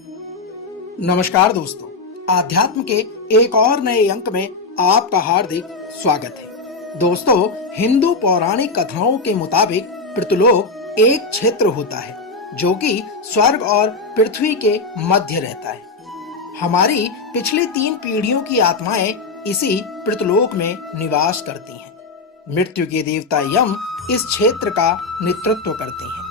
नमस्कार दोस्तों, आध्यात्म के एक और नए अंक में आपका हार्दिक स्वागत है। दोस्तों, हिंदू पौराणिक कथाओं के मुताबिक पृथ्वीलोक एक क्षेत्र होता है जो कि स्वर्ग और पृथ्वी के मध्य रहता है। हमारी पिछली 3 पीढ़ियों की आत्माएं इसी पृथ्वीलोक में निवास करती हैं। मृत्यु के देवता यम इस क्षेत्र का नेतृत्व करते हैं।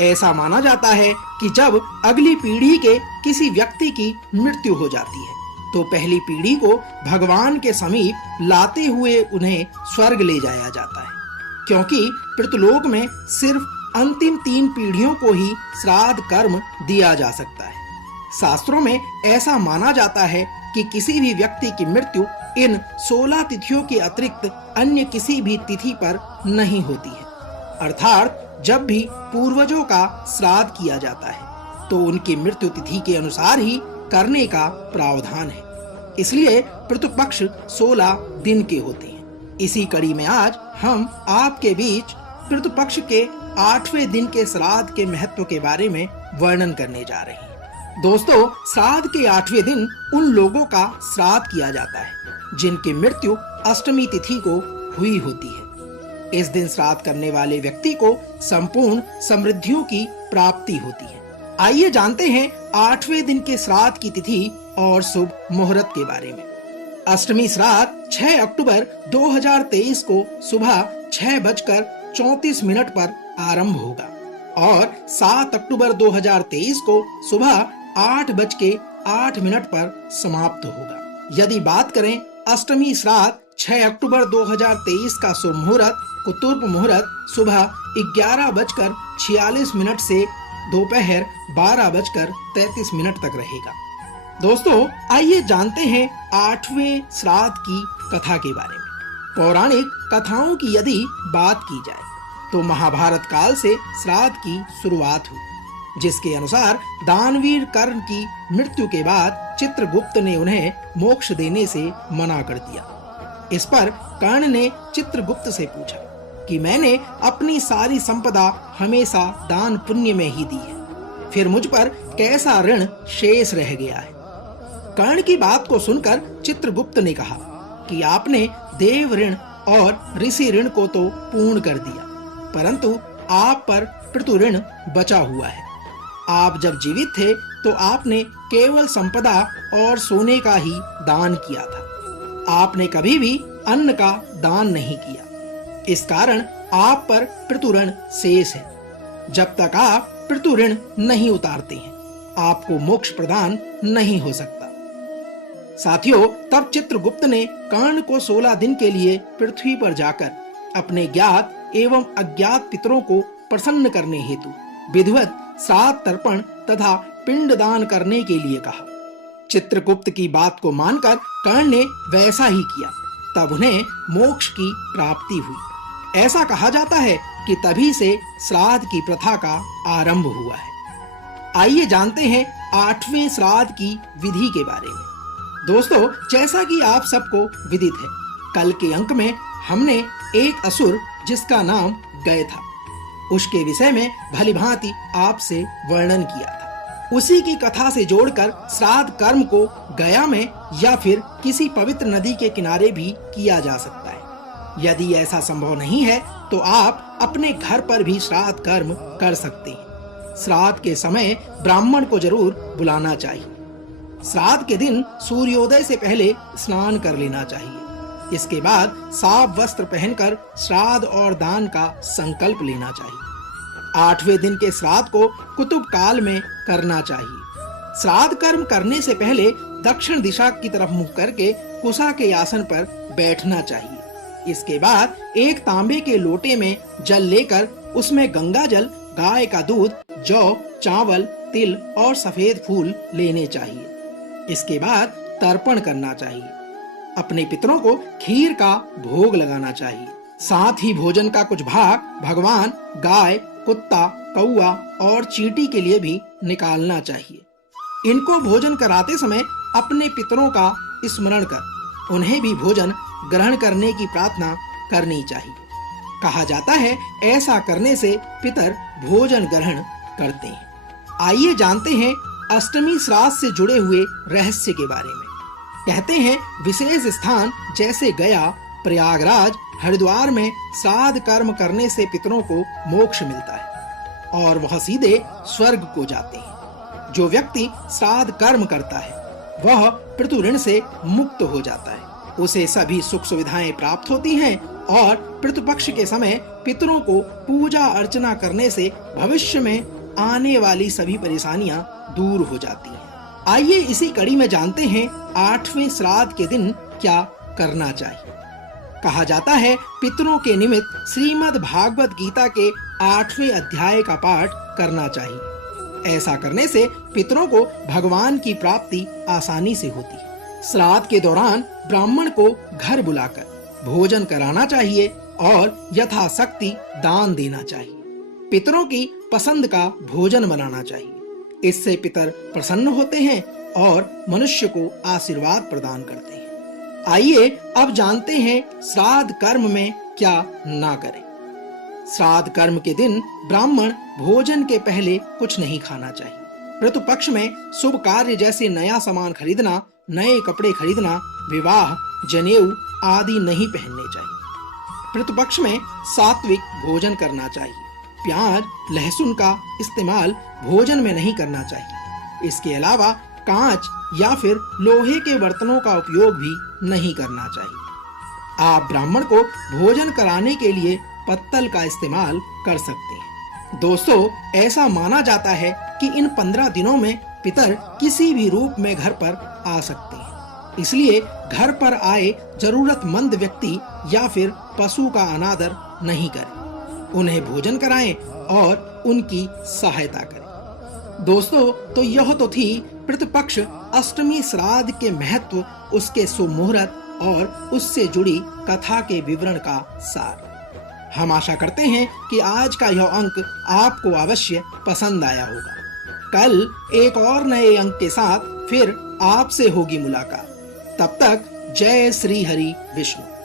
ऐसा माना जाता है कि जब अगली पीढ़ी के किसी व्यक्ति की मृत्यु हो जाती है तो पहली पीढ़ी को भगवान के समीप लाते हुए उन्हें स्वर्ग ले जाया जाता है, क्योंकि पृथ्वीलोक में सिर्फ अंतिम 3 पीढ़ियों को ही श्राद्ध कर्म दिया जा सकता है। शास्त्रों में ऐसा माना जाता है कि किसी भी व्यक्ति की मृत्यु इन 16 तिथियों के अतिरिक्त अन्य किसी भी तिथि पर नहीं होती है। अर्थात जब भी पूर्वजों का श्राद्ध किया जाता है तो उनकी मृत्यु तिथि के अनुसार ही करने का प्रावधान है। इसलिए पितृपक्ष 16 दिन के होते हैं। इसी कड़ी में आज हम आपके बीच पितृपक्ष के 8वें दिन के श्राद्ध के महत्व के बारे में वर्णन करने जा रहे हैं। दोस्तों, श्राद्ध के 8वें दिन उन लोगों का श्राद्ध किया जाता है जिनकी मृत्यु अष्टमी तिथि को हुई होती है। इस दिन श्राद्ध करने वाले व्यक्ति को संपूर्ण समृद्धियों की प्राप्ति होती है। आइए जानते हैं 8वें दिन के श्राद्ध की तिथि और शुभ मुहूर्त के बारे में। अष्टमी श्राद्ध 6 अक्टूबर 2023 को सुबह 6:34 पर आरंभ होगा और 7 अक्टूबर 2023 को सुबह 8:08 पर समाप्त होगा। यदि बात करें अष्टमी श्राद्ध 6 अक्टूबर 2023 का शुभ मुहूर्त कुतुर्प मुहूर्त सुबह 11:46 से दोपहर 12:33 तक रहेगा। दोस्तों, आइए जानते हैं 8वें श्राद्ध की कथा के बारे में। पौराणिक कथाओं की यदि बात की जाए तो महाभारत काल से श्राद्ध की शुरुआत हुई, जिसके अनुसार दानवीर कर्ण की मृत्यु के बाद चित्रगुप्त ने उन्हें मोक्ष देने से मना कर दिया। इस पर कर्ण ने चित्रगुप्त से पूछा कि मैंने अपनी सारी संपदा हमेशा दान पुण्य में ही दी है, फिर मुझ पर कैसा ऋण शेष रह गया है। कर्ण की बात को सुनकर चित्रगुप्त ने कहा कि आपने देव ऋण और ऋषि ऋण को तो पूर्ण कर दिया, परंतु आप पर पृथु ऋण बचा हुआ है। आप जब जीवित थे तो आपने केवल संपदा और सोने का ही दान किया था। आपने कभी भी अन्न का दान नहीं किया। इस कारण आप पर पृथु ऋण शेष है। जब तक आप पृथु ऋण नहीं उतारते हैं, आपको मोक्ष प्रदान नहीं हो सकता। साथियों, तब चित्रगुप्त ने कर्ण को 16 दिन के लिए पृथ्वी पर जाकर अपने ज्ञात एवं अज्ञात पितरों को प्रसन्न करने हेतु विधिवत श्राद्ध तर्पण तथा पिंड दान करने के लिए कहा। चित्रगुप्त की बात को मानकर कर्ण ने वैसा ही किया। तब उन्हें मोक्ष की प्राप्ति हुई। ऐसा कहा जाता है कि तभी से श्राद्ध की प्रथा का आरंभ हुआ है। आइए जानते हैं 8वें श्राद्ध की विधि के बारे में। दोस्तों, जैसा कि आप सबको विदित है, कल के अंक में हमने एक असुर जिसका नाम गय था, उसके विषय में भलीभांति आपसे वर्णन किया था। उसी की कथा से जोड़कर श्राद्ध कर्म को गया में या फिर किसी पवित्र नदी के किनारे भी किया जा सकता है। यदि ऐसा संभव नहीं है तो आप अपने घर पर भी श्राद्ध कर्म कर सकते हैं। श्राद्ध के समय ब्राह्मण को जरूर बुलाना चाहिए। श्राद्ध के दिन सूर्योदय से पहले स्नान कर लेना चाहिए। इसके बाद साफ वस्त्र पहनकर श्राद्ध और दान का संकल्प लेना चाहिए। 8वें दिन के श्राद्ध को कुतुब काल में करना चाहिए। श्राद्ध कर्म करने से पहले दक्षिण दिशा की तरफ मुख करके कुशा के आसन पर बैठना चाहिए। इसके बाद एक तांबे के लोटे में जल लेकर उसमें गंगा जल, गाय का दूध, जौ, चावल, तिल और सफेद फूल लेने चाहिए। इसके बाद तर्पण करना चाहिए। अपने पितरों को खीर का भोग लगाना चाहिए। साथ ही भोजन का कुछ भाग भगवान, गाय, कुत्ता, कौआ और चींटी के लिए भी निकालना चाहिए। इनको भोजन कराते समय अपने पितरों का स्मरण कर उन्हें भी भोजन ग्रहण करने की प्रार्थना करनी चाहिए। कहा जाता है ऐसा करने से पितर भोजन ग्रहण करते हैं। आइए जानते हैं अष्टमी श्राद्ध से जुड़े हुए रहस्य के बारे में। कहते हैं विशेष स्थान जैसे गया, प्रयागराज, हरिद्वार में श्राद्ध कर्म करने से पितरों को मोक्ष मिलता है और वह सीधे स्वर्ग को जाते हैं। जो व्यक्ति श्राद्ध कर्म करता है वह पितृ ऋण से मुक्त हो जाता है, उसे सभी सुख सुविधाएं प्राप्त होती हैं और पितृपक्ष के समय पितरों को पूजा अर्चना करने से भविष्य में आने वाली सभी परेशानियां दूर हो जाती हैं। आइए इसी कड़ी में जानते हैं 8वें श्राद्ध के दिन क्या करना चाहिए। कहा जाता है पितरों के निमित्त श्रीमद् भागवत गीता के 8वें अध्याय का पाठ करना चाहिए। ऐसा करने से पितरों को भगवान की प्राप्ति आसानी से होती है। श्राद्ध के दौरान ब्राह्मण को घर बुलाकर भोजन कराना चाहिए और यथाशक्ति दान देना चाहिए। पितरों की पसंद का भोजन बनाना चाहिए। इससे पितर प्रसन्न होते हैं और मनुष्य को आशीर्वाद प्रदान करते हैं। आइए अब जानते हैं श्राद्ध कर्म में क्या ना करें। श्राद्ध कर्म के दिन ब्राह्मण भोजन के पहले कुछ नहीं खाना चाहिए। पितृ पक्ष में शुभ कार्य जैसे नया सामान खरीदना, नए कपड़े खरीदना, विवाह, जनेऊ आदि नहीं पहनने चाहिए। पितृ पक्ष में सात्विक भोजन करना चाहिए। प्याज, लहसुन का इस्तेमाल भोजन में नहीं करना चाहिए। इसके अलावा कांच या फिर लोहे के बर्तनों का उपयोग भी नहीं करना चाहिए। आप ब्राह्मण को भोजन कराने के लिए पत्तल का इस्तेमाल कर सकते हैं। दोस्तों, ऐसा माना जाता है कि इन 15 दिनों में पितर किसी भी रूप में घर पर आ सकते हैं। इसलिए घर पर आए जरूरतमंद व्यक्ति या फिर पशु का अनादर नहीं करें। उन्हें भोजन कराएं और उनकी सहायता करें। दोस्तों, तो यह तो थी पितृपक्ष अष्टमी श्राद्ध के महत्व, उसके शुभ मुहूर्त और उससे जुड़ी कथा के विवरण का सार। हम आशा करते हैं कि आज का यह अंक आपको अवश्य पसंद आया होगा। कल एक और नए अंक के साथ फिर आपसे होगी मुलाकात। तब तक जय श्री हरि विष्णु।